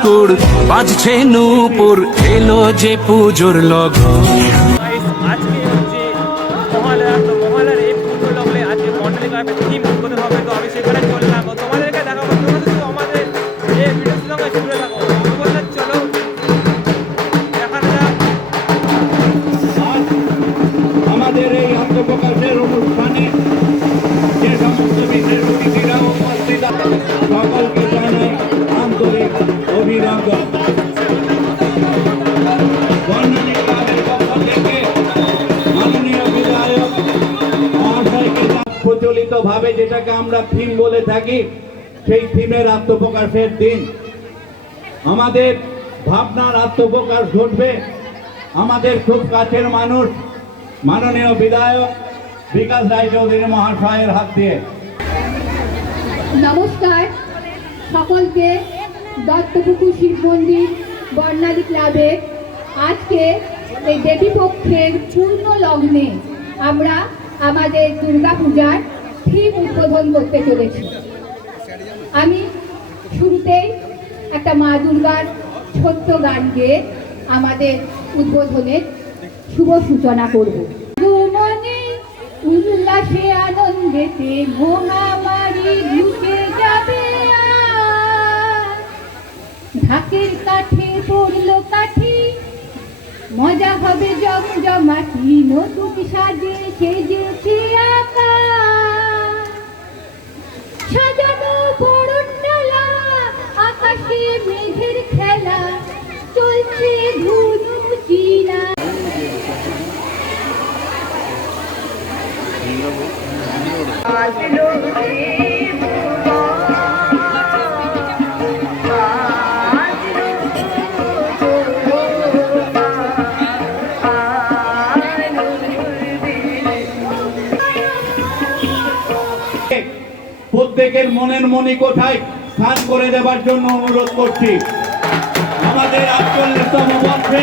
কুড় বাজছে নূপুর এলো যে পুজোর লগন। আজকে হচ্ছে মহালয়া, তো মহালয়ার এই পুজো লগলে আজকে মন্ডলী ক্লাবের থিম উদ্বোধন হবে। তো আমি সেখানে চললাম, তোমাদেরকে দেখাবো। তোমরা শুধু আমাদের এই ভিডিওর সঙ্গে জুড়ে থাকো। বললেন চলো দেখানো যাক। আমাদের এই আত্মপ্রকাশের অনুষ্ঠানে যে সমস্ত বিশেষ অতিথিরা উপস্থিত আছেন সকলকে জানাই আন্তরিক অভিনন্দন। বর্ণালী ক্লাবের পক্ষ থেকে মাননীয় বিধায়ক মহাশয়কে প্রচলিত ভাবে যেটাকে আমরা থিম বলে থাকি, সেই থিমের আত্মপ্রকাশের দিন আমাদের ভাবনার আত্মপ্রকাশ ঘটবে। আমাদের খুব কাছের মানুষ মাননীয় বিধায়ক বিকাশ রায়চৌধুরী মহাশয়ের হাত দিয়ে। নমস্কার সকলকে। দত্তপুকুর শিব মন্দির বর্ণালী ক্লাবে আজকে এই দেবীপক্ষের পূর্ণ লগ্নে আমরা আমাদের দুর্গাপূজার থিম উদ্বোধন করতে চলেছি। আমি শুরুতেই একটা মা দুর্গার ছোট্ট গান গেয়ে আমাদের উদ্বোধনের শুভ সূচনা করব। মনে উল্লাসে আনন্দেতে মহামারী ঢুকে যাবে, ঢাকের কাঠে পড়লো কাঠি, মজা হবে জমজমাটি, নতুন সাজে সেজেছে আকাশ, সাজানো বরণডালা, আকাশে মেঘের খেলা, চলছে ধুনু চিনা। প্রত্যেকের মনের মনি কোঠায় স্থান করে দেবার জন্য অনুরোধ করছি। আমাদের ৪৮তম বর্ষে